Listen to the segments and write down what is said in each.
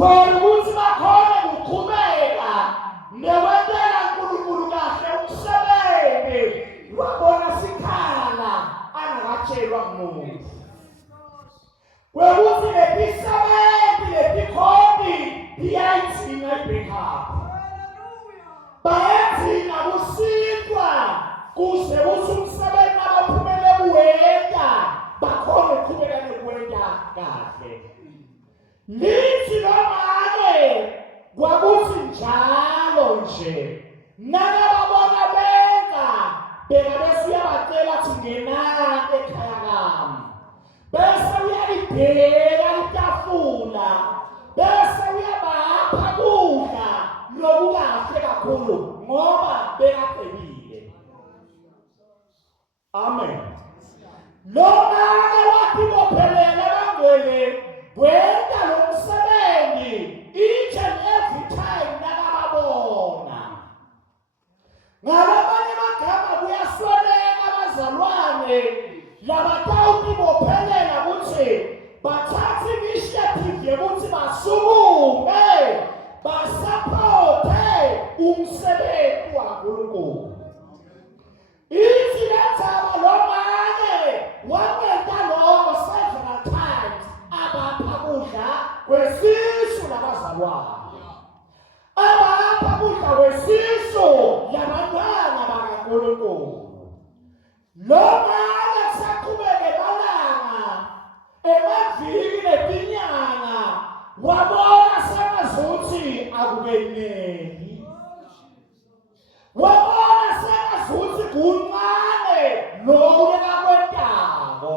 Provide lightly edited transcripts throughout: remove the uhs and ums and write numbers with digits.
for ukuthi bakhona ukuqhubeka nekwentela uNkulunkulu kahle umsebenzi wabona sikhala angakatshelwa ngumuntu. Kwekuthi letisebenzi letikhodi liyayidzinga i-backup. Bayadzinga kusitwa kuze kuthi umsebenzi abaphumele kuwenta bakhona ukuqhubeka nokwenta kahle. Lithi lomake kwakuthi njalo nje nalababona benza beka bese uyabacela athi ngenani ekhaya lami, bese uyalibheka itafula, bese uyabapha kudla lokukahle kakhulu ngoba bekacebile. Amen. Lomake wathi bophelele bangwele wenda lo msebenzi each and every time nakababona. Ngalabanye amagama kuyasweleka abazalwane labatawuthi bophelela ukuthi bathathe initiative yokuthi basukume basapothe umsebenzi waNkulunkulu. Ithi lenzaba lomake wamenta lokho several times abapha kudla kwesisu labazalwane, abapha kudla kwesisu labantwana bakaNkulunkulu. Lomake kusaqhubeke malanga emaviki netinyanga wabona sengazuthi akukeneli, wabona sengazuthi kuncane lokhu bekakwentako.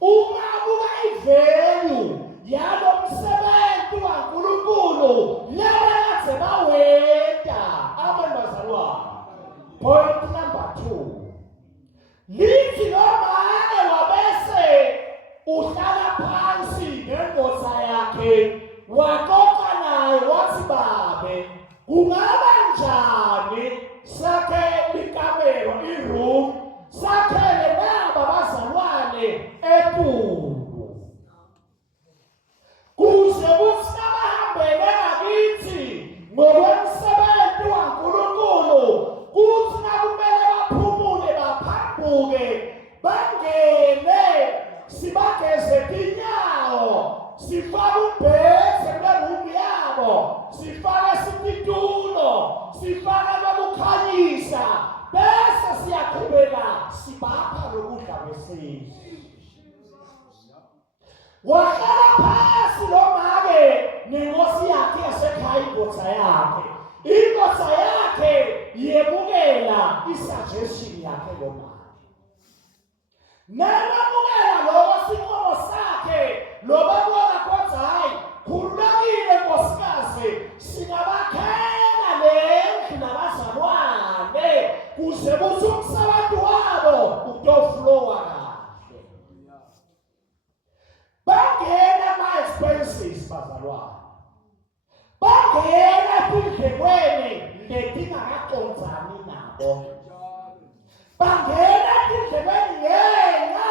Ungabuka i-value yalo msebenzi waNkulunkulu labakade bawenta abazalwane. Point number 2. Lithi lomake wabese uhlala phansi nendoda yakhe waxoxa naye wathi, babe kungaba njani sakhele ikamero i-room sakhele naba bazalwane ePulu kuze kuthi nabahambele ngakithi ngokwemsebenzi waNkulunkulu kuthi nakumele baphumule baphambuke bangene sibageze tinyawo sifake umbhede kule yabo sifake isitulo sifake lokukhanyisa bese siyaqhubeka sibapha lokudla kwesisu. Wahlala phansi lomake nenkosi yakhe yasekhaya indoda yakhe. Indoda yakhe yemukela isuggestion yakhe lomake. Namukela lokho sinqumo sakhe lobabona kodwa hayi khululekile nkosikazi singabakhela lendlu nabazalwane kuze kuthi umsebenzi wabo utoflowa kahle. Bangena ama-expenses bazalwane, bangena tindlekweni letingakacondzani nabo, bangena tindlekweni yena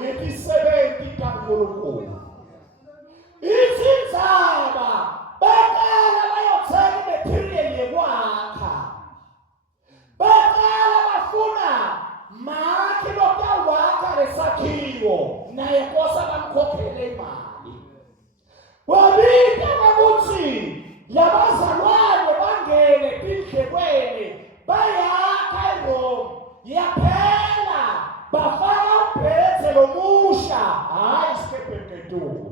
yetisebenzi kaNkulunkulu. Ithi indzaba baqala bayothenga imaterial yekwakha, baqala bafuna makhe lotawakha lesakhiwo naye Nkosi akamkhokhele imali. Wabita ukuthi labazalwane bangene tindlekweni bayakha iRome yaphela bafaka umbhede lomusha hayi isikepeketule,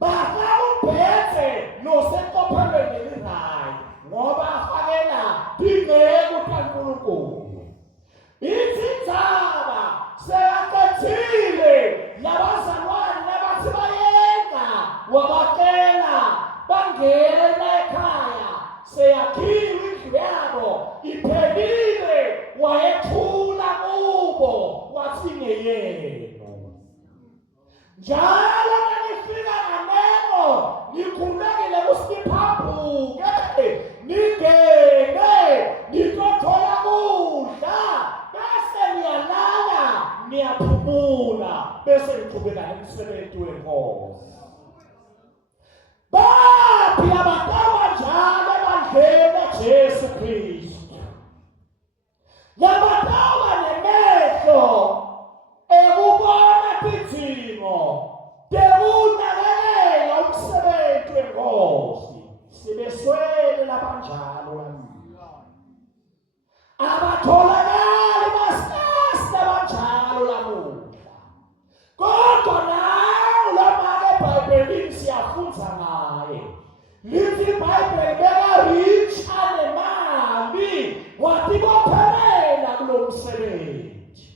bafaka umbhede nosenkophelweni elirayi ngoba afakela ingeko kaNkulunkulu. Ithi indzaba seyaqedile labazalwane labathi bayenza wabacela bangene ekhaya seyakhiwe indlu yabo iphelile wayethula kubo wathi ngeyenu. Njalo nanifika nganeno nikhululekile ukuthi niphambuke ningene nitothola kudla bese niyalala niyaphumula bese niqhubeka nomsebenzi wenkosi. baphi abantu abanjalo ebandleni kaJesu Kristu? Labantu abanemehlo ekubona izimo, bekunakekela umsebenzi wenkosi. Sibeswele labanjalo lamuhla. Abatholakali basikasi labanjalo lamuhla. Kodwa nawe lamake eBhayibhelini siyafunda ngaye. Lithi iBhayibheli beka-rich anemali watibophelela kulo msebenzi.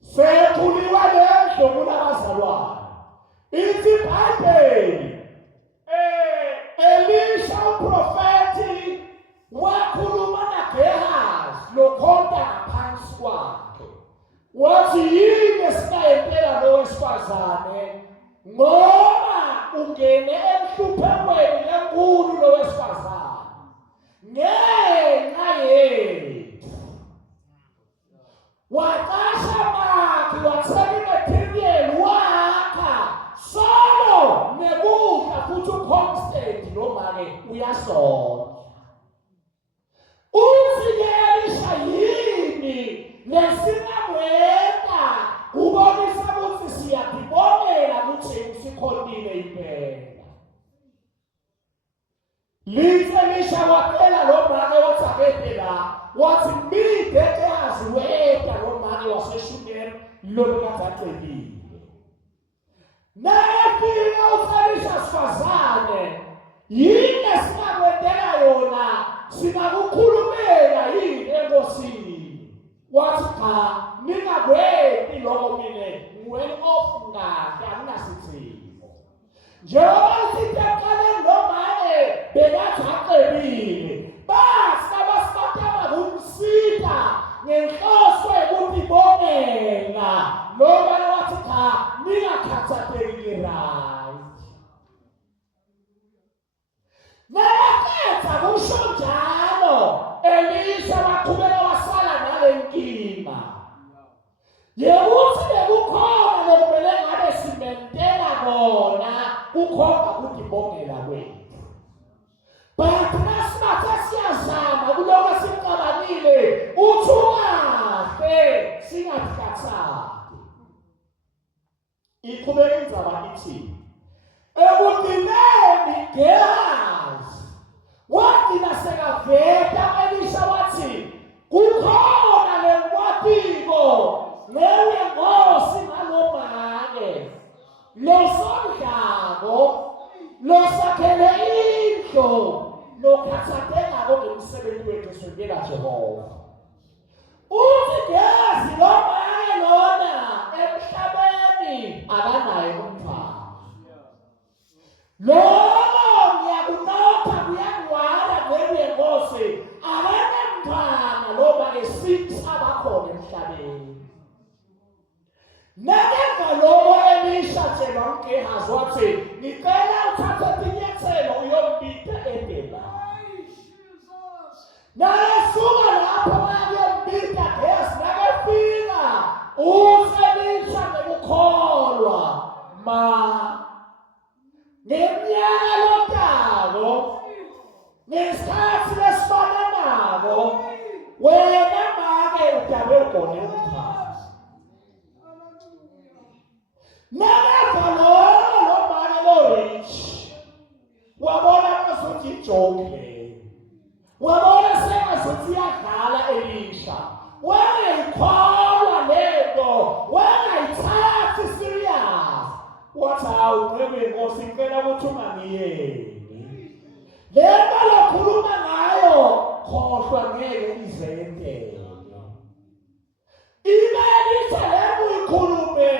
Sethuliwe lendlu kulabazalwane. Ithi iBhayibheli Elisha uprofeti wakhuluma naGehazi lokhonta ngaphansi kwakhe. Wathi yini esingayempela lo wesifazane ngoba ungene emhluphekweni enkulu lo wesifazane ngenxa yethu. Waqasha makhi wathenga imaterial wakha solo nekudla futhi uconstant noma-ke uyasona. Uthi-ke Elisha yini lesingamwenda kubonisa ukuthi siyadibonela ukuthi sikhonile impela. Lithi Elisha wapela lo make wathi akephe la, wathi mibhekazi weda lo make waseShunemi lo bekade acebile. Nayefika uElisha sifazane yini esingakwendela yona singakukhulumela yini enkosini. Wathi cha ningakwendi lokho mina well off ngahle anginasithimo. Njengoba sithi ekuqaleni nomane bekathi acebile basi abasibatama kumsita ngenhloso yokuthi ibongela noma wathi cha ningakhathathekile right. Naketha kusho njalo Elisha waqhubeka wasala nale nkinga. Yekuthi bekukhona lokumele ngabe simentela kona kukhomba ukuthi ibongela kwethu. But nasibathe siyazama kuloko sikucabanile uthi ungafe singathikathathi. Iqhubeka indzaba ithi ekugcineni Gehazi wagcina sekaveta Elisha wathi kukhona lenkwatiko leyenkosi ngalomake losondlako losakhele indlu lokhathathekako ngemsebenzi wethu eswekela Jehova. Uthi Gehazi lomake lona emhlabeni akanaye umntwana. Loko ngiyakunotha kuyangwala ngenkosi akanemntwana loba-ke 6 abakhona emhlabeni. Nakenva loko Elisha tshela uGehazi wathi ngicela uthathe inyathelo uyombita ebhela. Nalesuka lapho bayombita Gehazi nakefika uElisha nekukholwa ngeminyaka lotako ngesikhathi lesifana nabo wena make udabe ugone umntwana. Nakeva lo make lo-rich wabona ngazuthi ijoke leyo, wabona sengazuthi iyadlala Elisha, wangayikholwa lento, wangayithathi serious. Wathi hawu nceku yenkosi ngicela ukuthi ungangiyeki. Le nto lokhuluma ngayo khohlwa ngeke izentele. Imelisha leyo uyikhulume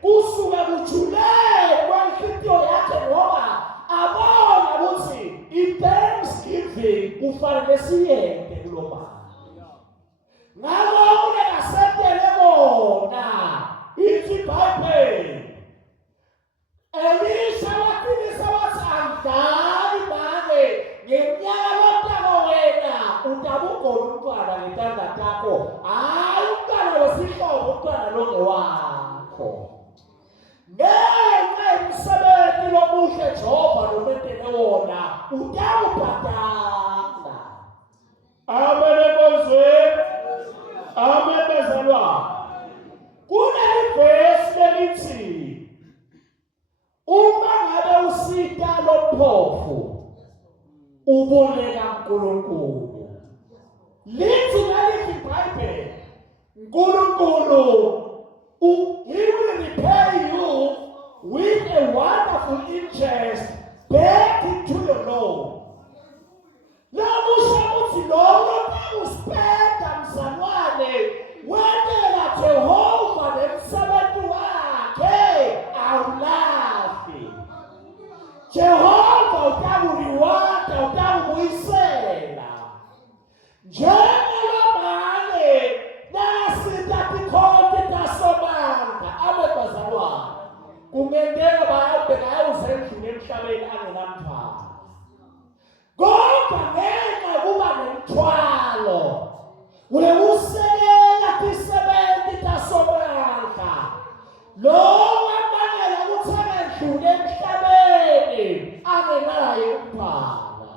kusuka kujuleni kwenhliziyo yakhe ngoba abona ukuthi i-Thanksgiving kufanele siyende kulo mali. Ngakho ungasentele bona ithi iBhayibheli Elisha waqinisa wathi angidlali manje ngeminyaka lotako wena utabugona umntwana ngetandla takho, hayi umntwana wesihlobo umntwana longewakho. Ngenxa yemsebenzi lomuhle utawubhadala. Amen ekozweni. Amen bezalwane. Kunelivesi lelithi uma ngabe usita lophofu uboleka uNkulunkulu. Lithi nalithi iBhayibheli uNkulunkulu he will repay you with a wonderful interest back into your loan. Lamusha ukuthi lokho uspenda mzalwane wendela Jehova nemsebenzi wakhe awulafi. Jehova utakuriwata utakubuyisela. Njengelomane nasita tikhonde tasobanda abebazalwane. Kungendeka bayabheka ayozendlini emhlabeni angenamthwalo. Kodwa ngenxa kuba nemthwalo uselela kwisebenti tasobanda lo wamangela ukuthi angedlule emhlabeni angenayo umphala.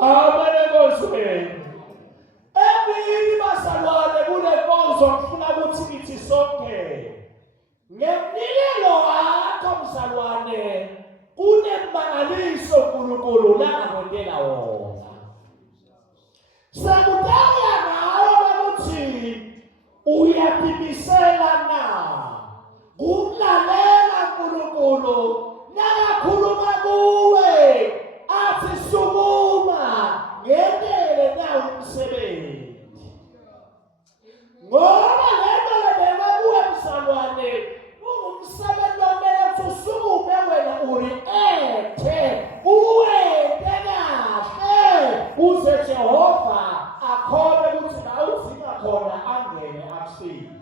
Amen ekozweni. Emini bazalwane kule nkonzo ngifuna ukuthi ngithi sonke ngemnikelo wakho mzalwane kunemangaliso uNkulunkulu langakwentela wona. Sakudala ngawe ukuthi uyatimisela na kumlalela uNkulunkulu nakakhuluma kuwe athi sukuma ngendele nawo umsebenzi. Ngoba lento lebekwe kuwe mzalwane ungumsebenzi omele usukume wena uri-ethe uwente kahle uze Jehova akhone ukuthi la udzinga khona angene akusize.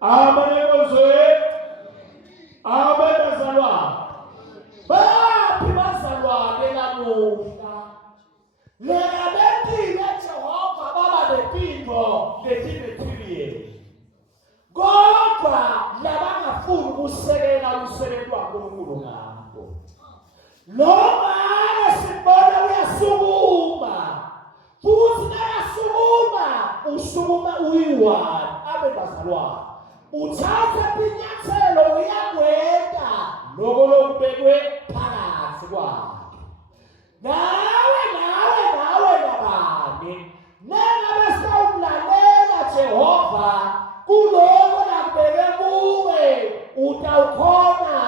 Amen ekozweni. Amen bazalwane. Baphi bazalwane namuhla lekabethile Jehova baba nepingo letimetiriye. Kodwa labangafuni ukusekela umsebenzi waNkulunkulu ngakho. Noma sibona uyasukuma futhi nakasukuma usukuma uyiwani abebazalwane. Uthatha inyathelo uyakwenda lokho lokubekwe phakathi kwakhe. Nawe nabani nengabe sawumlalela Jehova kuloko lakubeke kuwe utawukhona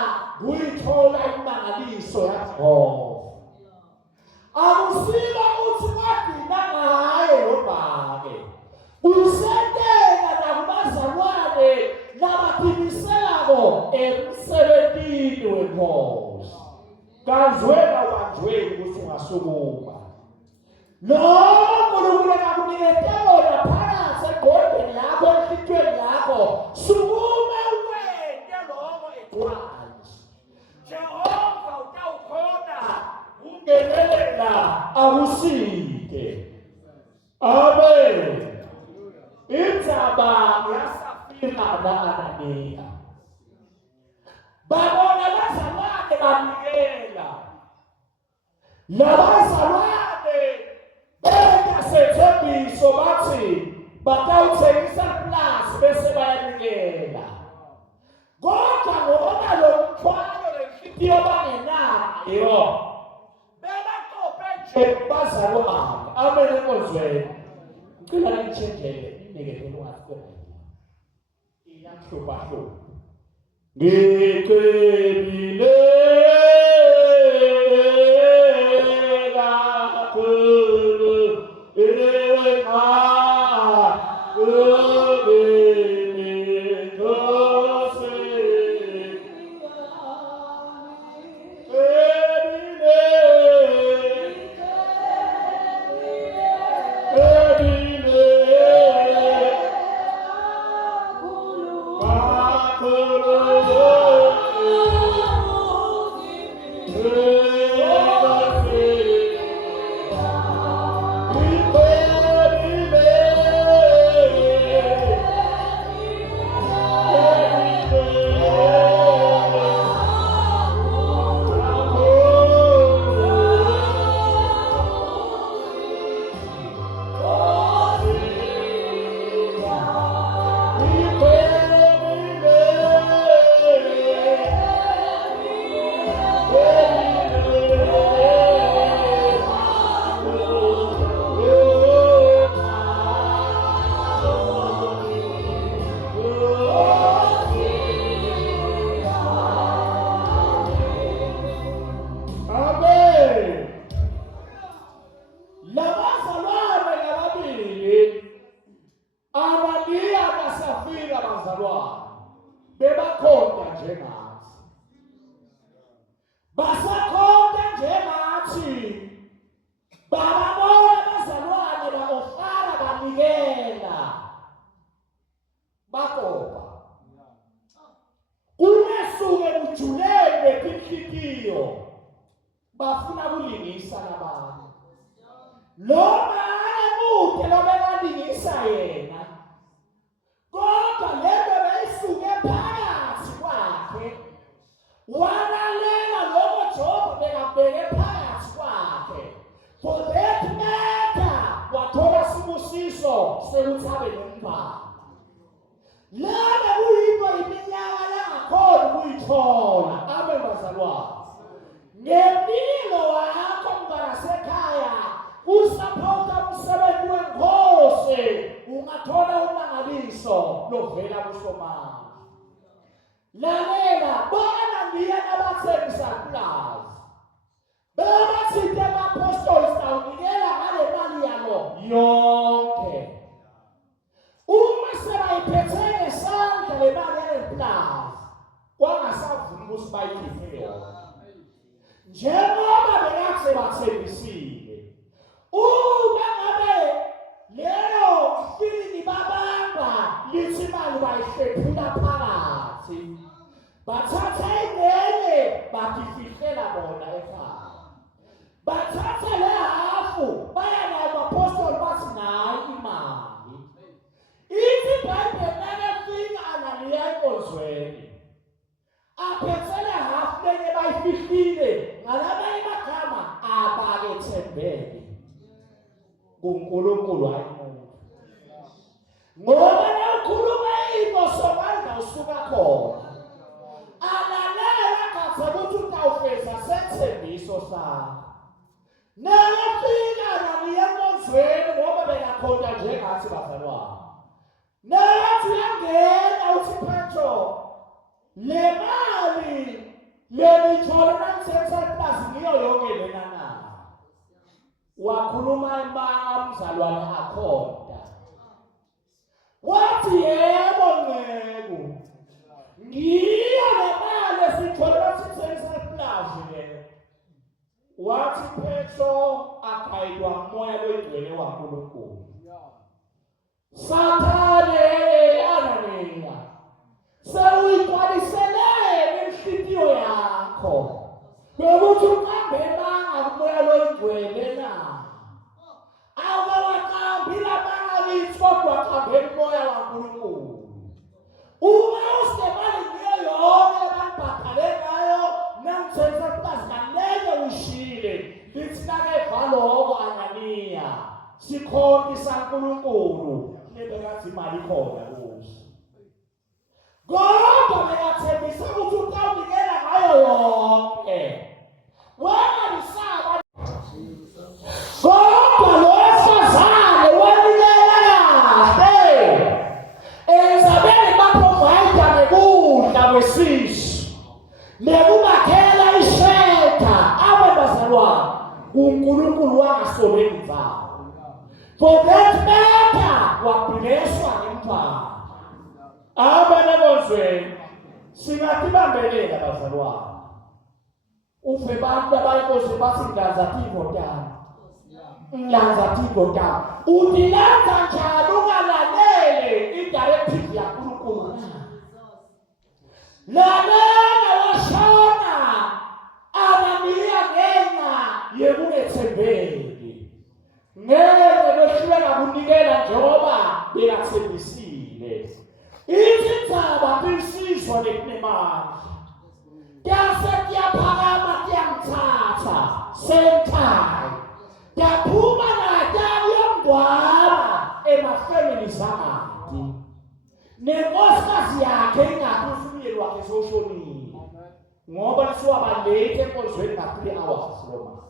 uyithola imangaliso yaJehova. Akusilo ukuthi wagcina ngaye lobhake. Usenteka nakubazalwane nabathibiselako emsebentini wenkosi. Kazwela ubanjweni ukuthi ungasukuma. Lokho uNkulunkulu akakuniketela phakathi egqondweni lakho enhlitweni yakho sukuma uwente lokho egqwazi. Jehova utawukhona ungenelela akuside. Amen. Indzaba yasafika na-Ananiya. Babona abazalwane banikela. Labazalwane benza sethembiso bathi batawuthengisa iplasi bese bayanikela. Kodwa ngoba lo mthwalo lenhliziyo bangenayo bebaqophe nje bazalwane. Amen ekozweni. Ngicela ngitshengele inekele wathi iyamhlupha-hlupha. Ngicebile kakhulu ividiyo bafuna kulingisa labantu. Lo manje kude lo bekalingisa yena. Kodwa lento beyisuke phakathi kwakhe. Walalela lokho Job bekabheke phakathi kwakhe. For that matter, wathola sibusiso sekuthi abe nembala. Laba kuyinto iminyaka yangakhona ukuyithola abe bazalwane. Ngempilo wakho mntanasekhaya usapota umsebenzi wenkosi ungathola umangaliso lovela kuSomandla. Lalela bona ndiye nabathembisa plaza. Babathinte ama-apostoli sawunikela ngale mali yalo yonke. Uma sebayiphethe ngesandla le mali yale plaza kwangasavumi ukuthi bayikhiphe yona. Njengoba bekade bathembisile. Uma ngabe lelo feeling babamba lithi imali bayihlephula phakathi. Bathatha ingene bakifihlela bona ekhaya. Bathatha le hafu baya nayo abapostoli bathi nayi imali. Ithi iBhayibheli nakefika Ananiya enkonzweni. Aphethele hafu lenye bayifihlile ngalabanye amagama abakethembeke kuNkulunkulu hayi umuntu. Ngoba nawukhuluma into Somandla usuka khona. Alalela kahle ukuthi utawufeza sethembiso sakho. Nalafika Ananiya enkonzweni ngoba bekakhonda njengathi bazalwane. Nathi yangena uthi Petro le mali lelithola nangisenza iplazi ngiyo yonke lena na. Wakhuluma imanga mzalwane akhonda. Wathi yebo ngeke. Ngiyo le mali esithola nangisenza iplazi lena. Wathi Petro akhayidwa moya loyigcwele waNkulunkulu. Sathane Ananiya. Sewuyigcwalisele inhliziyo yakho. Ngokuthi uqambe emanga kumoya loyigcwele na. Awuqambi lamanga lithi kodwa qambe umoya waNkulunkulu. Uma usemali ngiyo yonke abantbhathale ngayo nangithenza iplazi ngalenge ushile. Lithi nakeva lokho Ananiya. Sikhonke saNkulunkulu nebekathi imali khona kuso. Kodwa bekathembisa ukuthi utawunikela ngayo yonke. Wena lisaba. Kodwa lo wesifazane wanikela kahle. Ezabeli baprovide nekudla kwesisu. Nekubakhela ishelter abe bazalwane kuNkulunkulu wangasobeli mfana. For that matter wablesswa ngemfana. Abana bonzweni singatibambelela bazalwane. Ufe bantu abayinkosi bathi ngilanza thixo tami. Ngilanza thixo tami. Udilanza njani ungalalele i-directive yaNkulunkulu? Lalela washona Ananiya ngenxa yokungethembeki. Ngeke behluleka kunikela njengoba bekathembisile. Izindaba bisizwa nemali. Kase kuyaphakama kuyangithatha same time. Yaphuma nayo yongwaba emafamily zakhe. Nenkosikazi yakhe ingaphi umyeni wakhe soshonile. Ngoba lisuka late enkonzweni na 3 hours Roma.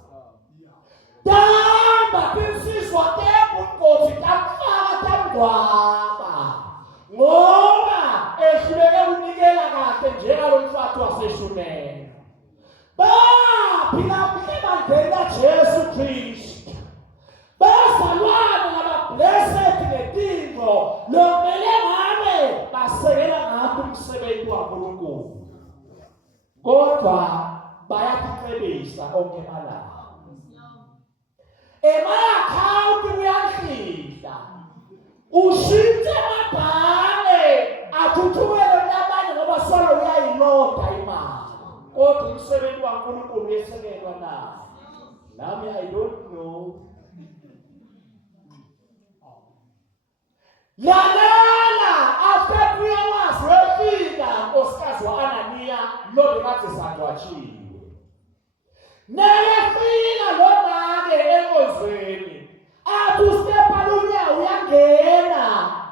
Damba bisizwa tembunkoti tamfaka tamgwaba. Ngoba ehluleke unikela kahle njengalo mfati waseshunela. Baphila umhlebangela Jesu Kristu. Bazalwane ngaba-blessed ngetinto lomele ngabe basekela ngakho umsebenzi waNkulunkulu. Kodwa bayaqhebisa onke malanga. Ema-account uyahlisa. Ushintshe amabhane athuthukele nabanye ngoba solo uyayiloda imali. Kodwa umsebenzi waNkulunkulu uyesekelwa na? Nami I don't know. Lalala after 3 hours wefika unkosikazi wa-Ananiya lo bekade sandwatshiwe. Nayefika lo make enkozweni athi uStepa lunyawo uyangena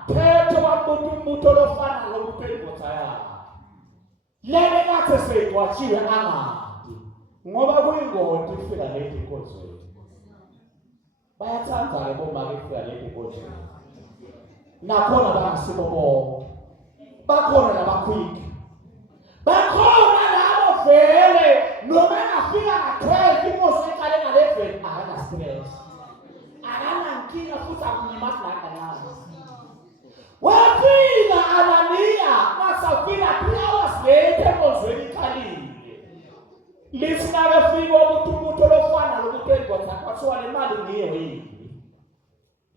phethe wambutho lofana lokuphengotha yakhe. Lele kade seyidwatshiwe angadi ngoba kuyingoti ifika leti enkozweni. Bayathanda-ke bomake ifika leti enkozweni. Nakhona bangasibo bonke. Bakhona nabakhwiki. Bakhona labo vele noma engafika nga-12 inkosi iqale ngale-11 akana-stress. Akanankinga futhi akunyimaki nakancane. Wafika Ananiya masafika 3 hours later enkonzweni iqalile. Lithi nakafika ubutho lofana lokuphengotha kwathiwa le mali ngiyo yini.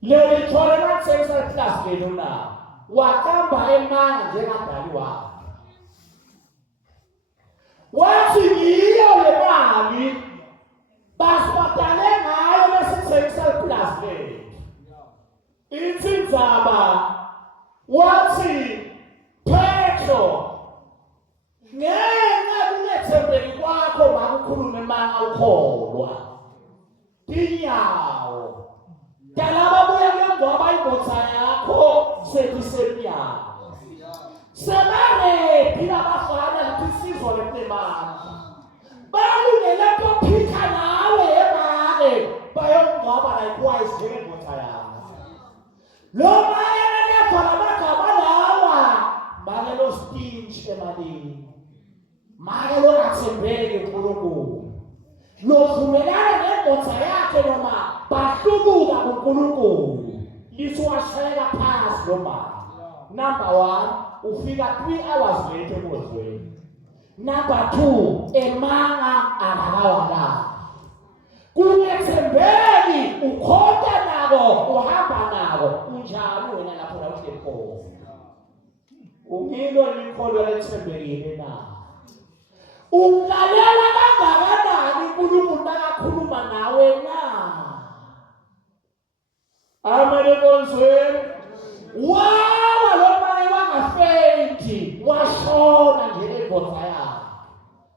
Leli thole nakusenza class lelo na wakamba emanga njengadali wakhe. Wathi yiyo le mali basibhadale ngayo lesithengisa class lelo. Ithi ndzaba wathi Petro ngenxa kunethembeki kwakho makukhulume manga ukholwa. Tinyawo dalaba buya ngemva ayibotha yakho sebisemnyama. Semare phila bafana lisizwe lemali. Balungele ukuphika nawe emake bayongcwaba la twice njengebotha yakho. Lo maya nefala amagama lawa make lo stinch emalini. Make lo ngathembeki kuNkulunkulu. Lovumelana nebotha yakhe noma bahlubuka kuNkulunkulu. Liswashela phansi lo mali. Number 1, ufika 3 hours later enkozweni. Number 2, emanga akakawala. Kunethembeki ukhonta nabo uhamba nabo unjani wena lapho la uhleli khona. Ungilo likholwa lethembekile na. Ungalalela kangakanani uNkulunkulu akakhuluma nawe na. Amen enkonzweni. Wawa lo mali wangafendi washona nje lebotha yakhe.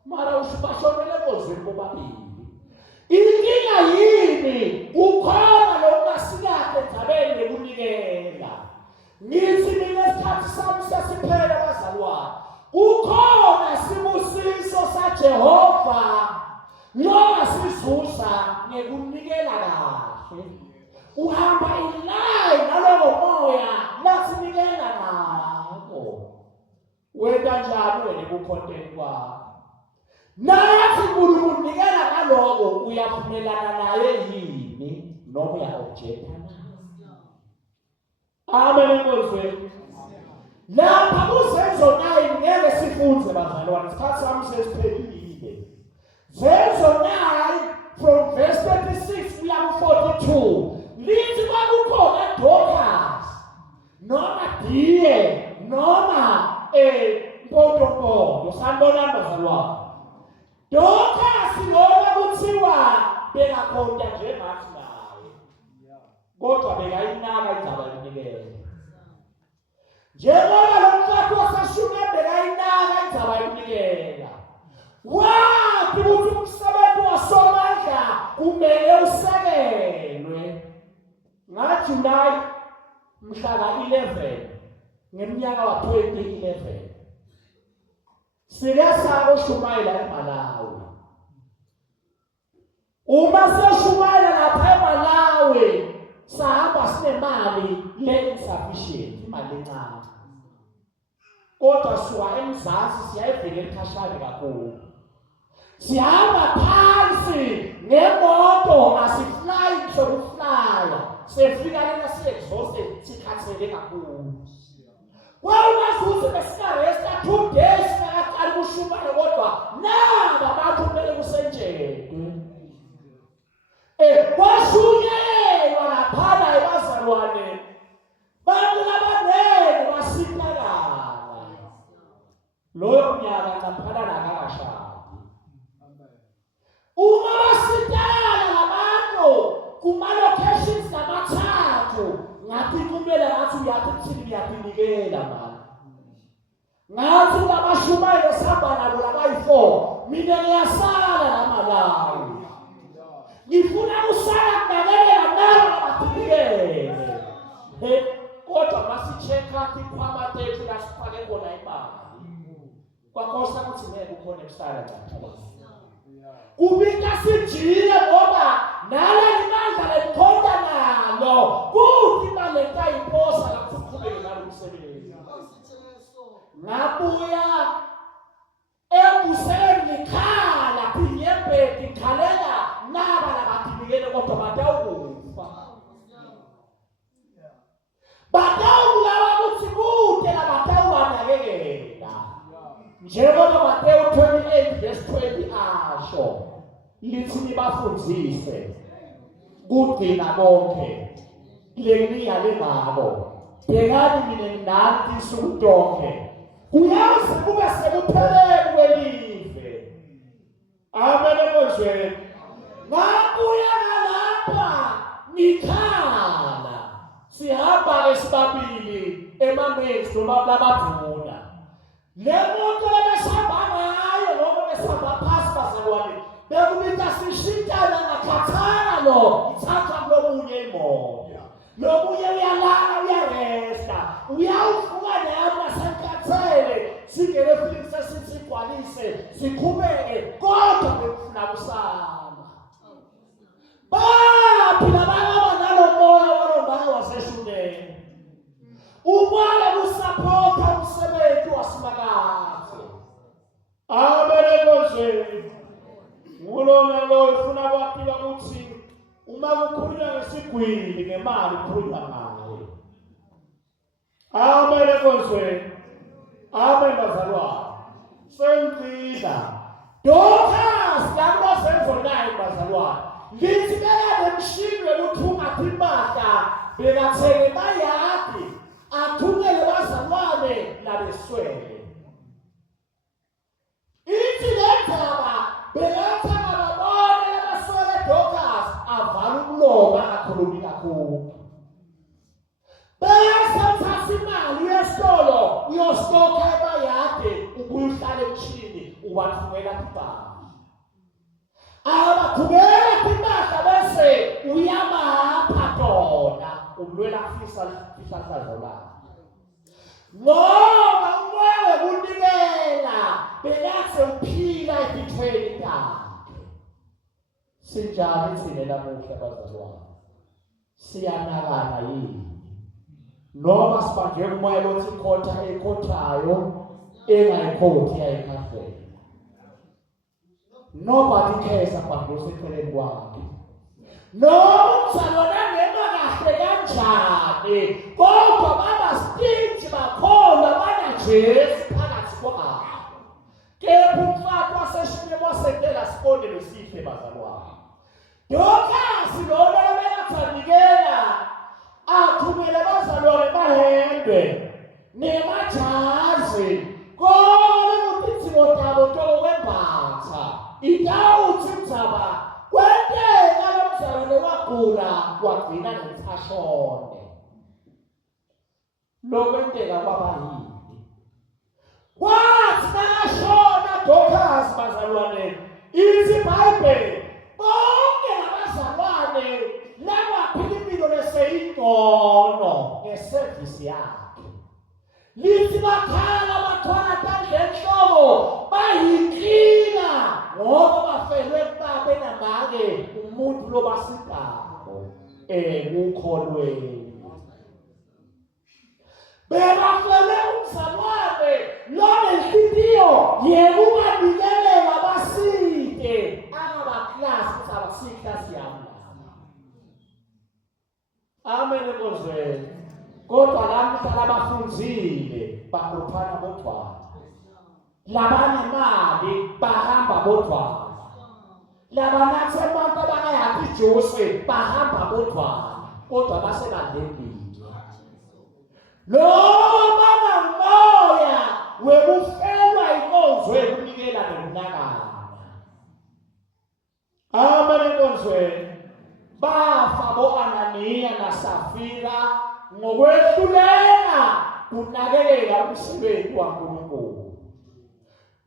Mara usibashonele enkonzweni bobabili. Inkinga yini ukhona lo ungasikade endzabeni lekunikela. Ngithi mina isikhathi sami sesiphele bazalwane. Ukhona sibusiso saJehova lo sizuza ngekunikela kahle. Uhamba inline nalowo moya lasinikela nako. Wena njani wena kucontent kwakho? Nathi uNkulunkulu nikela ngaloko uyaphumelana naye yini noma uya-objecta naye. Amen enkonzweni. Lapha kuZenzo 9 ngeke sifunze bazalwane isikhathi sami sesiphelile. Zenzo 9 from verse 36 kuya ku-42 lithi kwakukhona Dorcas noma Diye noma Mpontompoto. Sanibonani bazalwane. Dorcas noma kuthiwa bekakhonta njengathi naye. Kodwa bekayinaka indzaba yokunikela. Njengoba lo mfati waseshumi bekayinaka indzaba yokunikela. Wathi ukuthi umsebenzi wasomandla kumele usekelwe. NgaJulayi mhla 11 ngeminyaka wa 2011 siyasaka uShumayela eMalawi. Uma seshumayela lapha eMalawi sahamba sinemali le-insufficient, imali encane. Kodwa suka eMzansi siyayivela ekhashane kakhulu. Sihamba phansi ngemoto asifly sokuflya. Sefika lena siexhausted sikhathele kakhulu. Kwaungazuthi besinaresta 2 days nakaqala ukushumayela kodwa naba abantu kumele kusentshelwe. Kwashunyelwa laphana ebazalwane. Bantu labanene basipakala. Loyo mnyaka laphana nakakashadi. ngathi abashumayela sihamba nabo labayi-4 mina ngiyasala namalawi ngifuna usala kunakekela nabo abathibikele kodwa masicheka ikhwama tethu lasifake khona imali kwakosa ukuthi ngeke ukhona emhlala kubika sijile ngoba nala imandla lelikhonda nalo kuthi imali entayiposa lapho uqhubeke nalo umsebenzi ngabuya embuseni ngikhala phinyembeti ngikhalela naba labathibikele kodwa batawukufa batawubulawa ukuthi kude labatawubanakekela njengoba Mateyu 28 verse 20 asho lithi nibafundise kugcina konke kuleniya lengabo bhekani mina nginani insuku zonke kuyazi kube sekupheleni kwelive amen emozweni ngabuya ngalapha ngikhala sihamba esibabili emamenzi noma labaduna le moto lebesihamba ngayo noma besihamba phasi bazalwane bekubita sishintana ngakhathana lo ithatha kulomunye imoto lomunye uyalala uyaresta uyawuvuka nami nasenkathele singene futhi sesithi sigcwalise sikhubeke kodwa bekufuna kusama baphi labanye nalo moya walombana waseshuneni umoya usapota umsebenzi wasimakazi amen enkozweni ngulona lo ufuna kwaphila ukuthi uma kukhulunywa ngesigwili ngemali kukhulunywa ngayo amen enkozweni amen bazalwane sengcina Dorcas lakulo senzo naye bazalwane lithi beke emshini wokuthunga impahla bekathele bayaphi athungele bazalwane labeswele ithi lendaba beletha babone abaswele Dorcas avala umlomo akakhulumi kakhulu bayasathatha imali yesitolo uyostoka ebayade ubuhlala emshini ubathumela impahla abathumela impahla bese uyabapha tona ulwela fisa zolala ngoba umoya kunikela bekathi uphila ebithweni yakhe sinjani thina lamuhla bazalwane siyanakana yini noma sibanjwe umoya lothi ikhotha ekhothayo engayikhothi yayikhafela nobody cares about useceleni kwakhe noma umzalwane ngema kahle kanjani kodwa baba stingy bakhona bana Jesu phakathi kwabo kepha umfati waseshini wasentela sikonde lesihle bazalwane Dorcas lona lebekathandikela athumele bazalwane bahembe nemajazi kole ukuthi ngotabo tokwembatha idawuthi mzaba kwenteka lomzalwane wagula wagcina nesashone lokwenteka kwabayini kwathi nashona Dorcas bazalwane ithi iBhayibheli bonke abazalwane labaphila impilo leseyingcono ngesevisi yakhe lithi bakhala bathwala tandla enhloko bayinkinga ngoba bafelwe kubabe namake umuntu lobasiphayo ukholweni bebafele umzalwane lona inhliziyo yekubanikelela baside angabaklasi abasiklasi yami amen enkozweni kodwa lamhla labafunzile bagruphana bodwana labanemali bahamba bodwana labanathe abantu abangayaphi ijusi bahamba bodwana kodwa basebandembile noma moya wekufelwa inkonzo ekunikela nokunakana amen enkonzweni bafa bo-Ananiya naSafira ngokwehluleka kunakekela umsebenzi waNkulunkulu.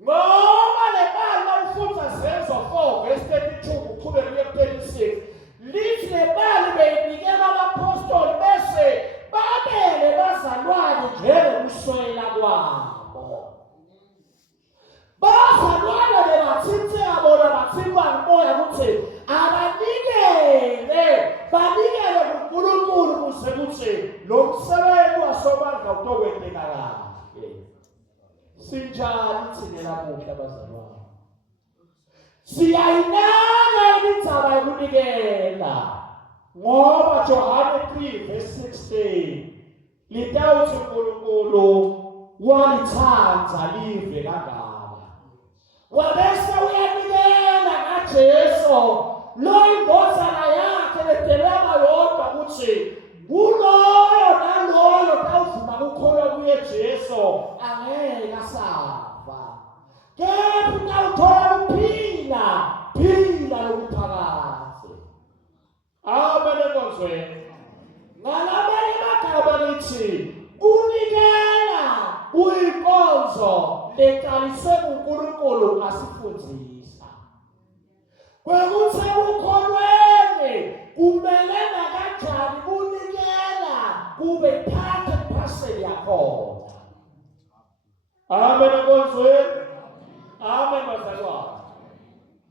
Ngoba le mali mawufunda Zenzo 4 verse 32 kuqhubeka kuye 36 lithi le mali beyinikela abapostoli bese babele bazalwane njengokuswela kwabo. Bazalwane bebathinthe abona bathimba umoya ukuthi banikele kuNkulunkulu kuze kuthi lo msebenzi wasobandla utokwenzeka kahle. Sinjani thina namuhla bazalwane? Siyayinaka indaba yokunikela ngoba Johane 3 verse 16 litawuthi uNkulunkulu walithanda live kangaka wabese uyanikela kaJesu lo indodana yakhe ledelwa yodwa ukuthi kuloyo naloyo tawuvuma ukukholwa kuye Jesu angeke asafa kepha utawuthola ukuphila lokuphakade. Amen enkonzweni. Ngalamanye amagama lithi kunikela kuyinkonzo leqaliswe uNkulunkulu asifundisa. Kwekuthi ukholweni kumelena kanjani kunikela kube part and parcel yakhona. Amen enkonzweni. Amen bazalwane.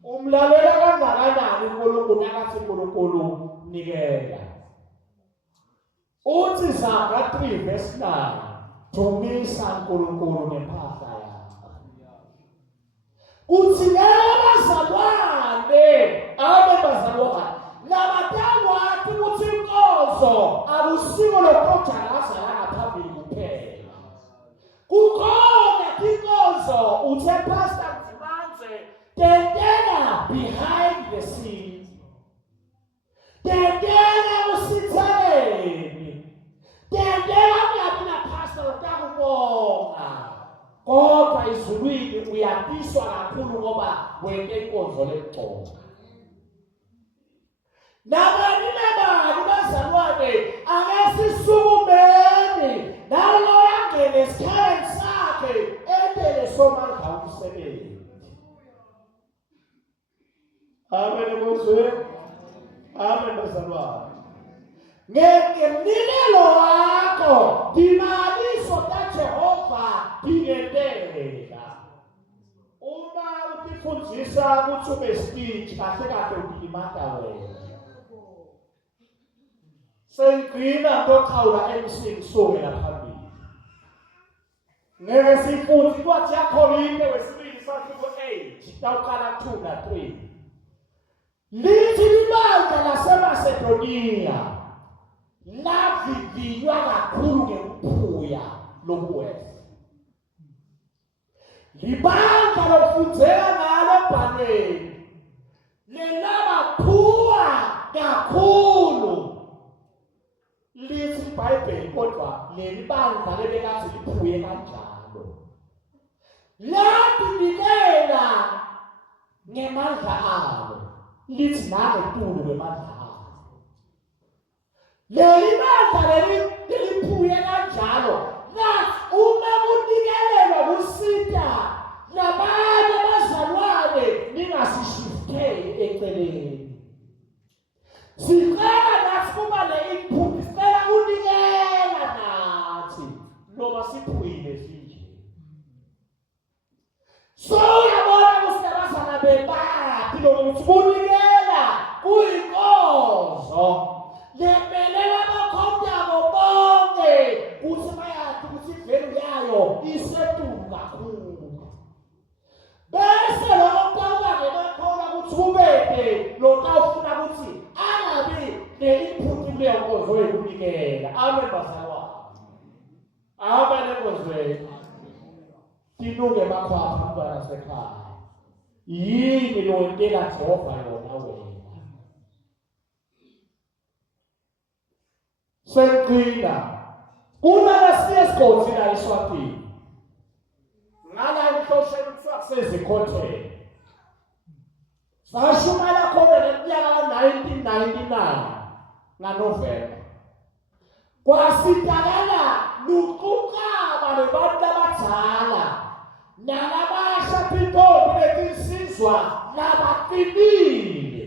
Umlalela kangakanani uNkulunkulu nakathi uNkulunkulu nikela. Uthi Zaga 3 verse 9 dumisa uNkulunkulu ngempahla yakho. Uthi bazalwane abazalwane nabatangwa ukuthi inkonzo akusiko lokujalaza la ngaphambili kuphela. Kukhona inkonzo uthe pastor Tendela behind the scenes. Tendela usithaleni. Tendela uyabina pastor utakubonga. Kodwa izulwini uyatiswa kakhulu ngoba wente inkonzo leqoqa. Nabani bazalwane akasisukumeni nalo yangene esikhayeni sakhe endele somandla umsebenzi. Amen enkonzweni. Amen bazalwane. Ngemnilelo wakho dimaliso kaJehova dingetela. Uma utifundisa ukuthi ube speech kahle kahle udilimata wena. Sengqina ndokhawula emsini sokela phambili. Ngeke sifuthi kwathi yaKorinte wesibili sathi ku-8 tawuqala 2 na 3. Lithi libandla laseMasedoniya lavivinywa kakhulu ngekuphuya lobuwesi. Libandla lofundzeka ngalo ebhaneni lelabaphuwa kakhulu. Lithi iBhayibheli kodwa leli bandla lebekathi liphuye kanjalo latinikela ngemandla alo. Lithi nake tulu kwemandla alo. Leli bandla leliphuye kanjalo nathi uma kunikelelwa kusita nabanye abazalwane ningasishiftheli eceleni. Sicela nathi kuba le input sicela unikela nathi noma siphuyile sinje. So yabona kusebenzana bebaphi lokuthi kunikela kuyinkonzo lemelela abakhonjako bonke kuthi bayathi ukuthi ivelu yayo isetulu kakhulu. Bese lokho awake bakhona ukuthi kubeke lokho awufuna ukuthi angabi ne-input kuleyo nkonzo yokunikela. Amen bazalwane. Amen enkonzweni. Tinuke makhwapha mntwana sekhaya. Yini lo ntela Jehova yona wena? Sengqina kunalasiya sigodi la eSwatini. Ngala umhloshela usuccess content. Sashumala khona ngeminyaka 1999 ngaNovember. Kwasitakala luqukama nebantu abadala nalabasha intombi letinsizwa nabaqinile.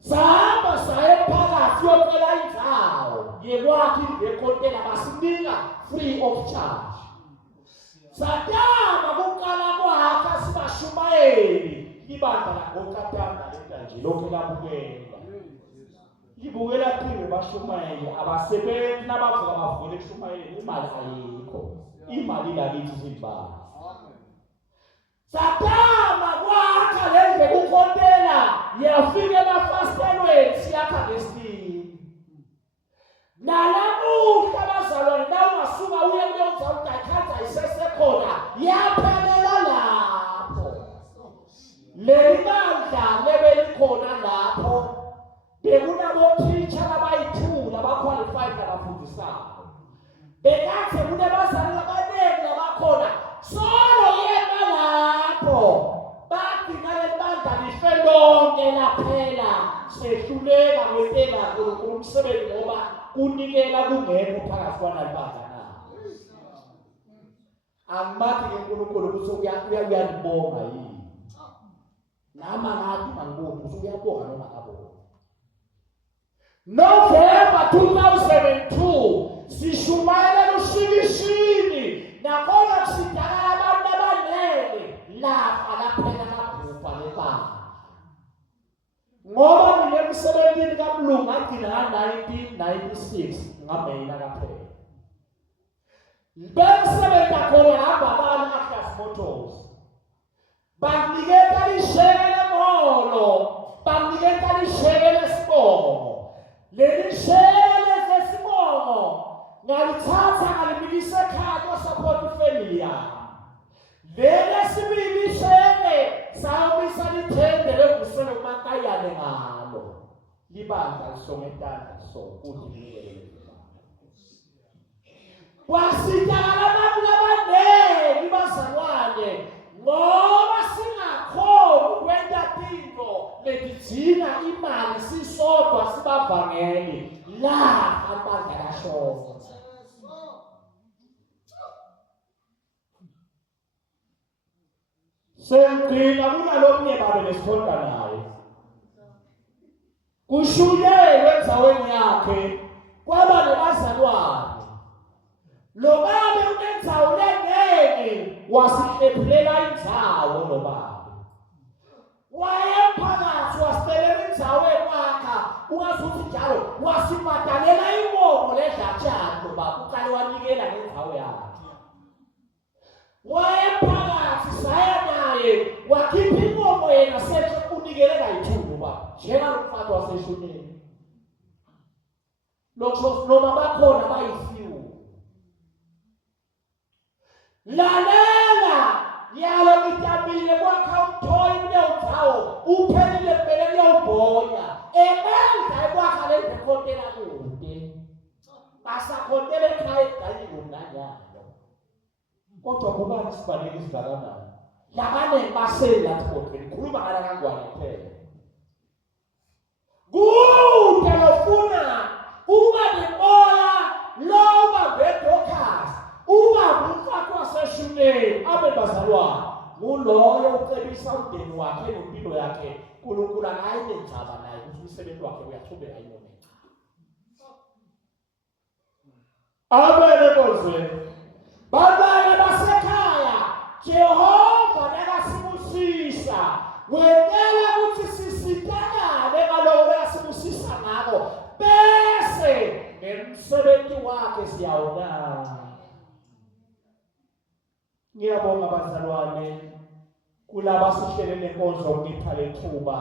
Sahamba saye phakathi yocela indawo yekwakha ilekontela basinika free of charge. Satama kuqala kwakha sibashumayeli ibandla lagoqatanga lenanje lokho labukela. Ibukela phinde bashumayeli abasebenzi nabavuka bavule kushumayeli imali ayikho. Imali lakithi zibhala. Satama kwakha lenze kukontela yafika emafastelweni siyakha ngesini. Nalamuhla bazalwane nawungasuka uye kuyonza udakhaza isesekhona yaphelela lapho. Leli bandla lebelikhona lapho bekunabo-teacher abayithula abaqualified nabafundisayo. Bekathi kunabazali abaningi abakhona solo yema lapho badinga lebandla life lonke laphela sehluleka ngentela kumsebenzi ngoba kunikela kungekho phakathi kwanalibandla na. Angimathi ngenkulunkulu ukuthi uyalibonga yini. Nama ngathi mangiboni ukuthi uyabonga noma akabonga. November 2002 sishumayela lushikishini nakhona kusidakala abantu abanele lapha laphela kabhubha lebandla. Ngoba mina emsebenzini kaMlungu ngagcina nga-1996 ngameyila kaphela. Bengisebenza khona hamba abantu Atlas Motors. Banginikela isheke lemolo, banginikela isheke lesibongo. Leli sheke lesibongo ngalithatha ngalibilisa ekhaya kosupport ifamily yami. Leli sibili isheke sawubisa lithende lengusele kumakayane ngalo. Libandla lisongetana so kudinikele. Wasidala abantu abaningi bazalwane ngoba singakhona ukwenza into ledidinga imali sisodwa sibavangeli la abandla lashona. Sengqina kunalomnye babe lesikhonda naye. Kushuyelwe endzaweni yakhe kwaba nebazalwane. Lo babe unendzawo lengeke wasihlephulela indzawo lo babe. Wayephakathi wasitelela indzawo ekwakha ungazuthi njalo wasibhadalela inkomo ledlatshana lo babe uqale wanikela ngendzawo yakhe. Wayephakathi saya naye wakhipha inkomo yena sethi unikele kayithuba njengalomfazi waseshoneni. Lokho noma bakhona bayisiwe. Lalela yalo mitabile kwakha umthoyi kulewondzawo uphelile phela kuyawubhonya emandla ekwakha lenze kontela kude basakhontela ekhaya edalile nganyalo kodwa kubani sifanele isivakalana labanengi basela thokweni khuluma ngala kangwane phela kude lofuna uba nemoya loba bedokasi uba umfaki waseshuneni abe bazalwane nguloyo ucebisa umndeni wakhe nempilo yakhe uNkulunkulu akayibe njaba naye ukuthi umsebenzi wakhe uyachubeka yini. Amen ekozweni. Babanye basekhaya Jehova nakasibusisa wetela ukuthi sisitakale ngaloko yasibusisa ngako bese ngemsebenzi wakhe siyawubona. Ngiyabonga bazalwane kulaba sihlelele inkonzo ngipha lethuba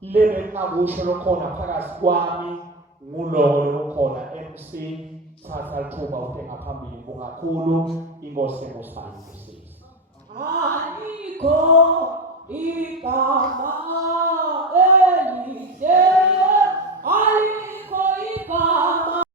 lebe ngakusho lokhona phakathi kwami ngulowo lokhona MC thatha lithuba uthe ngaphambili bungakhulu inkosi yemosayini. Alikho igama elihle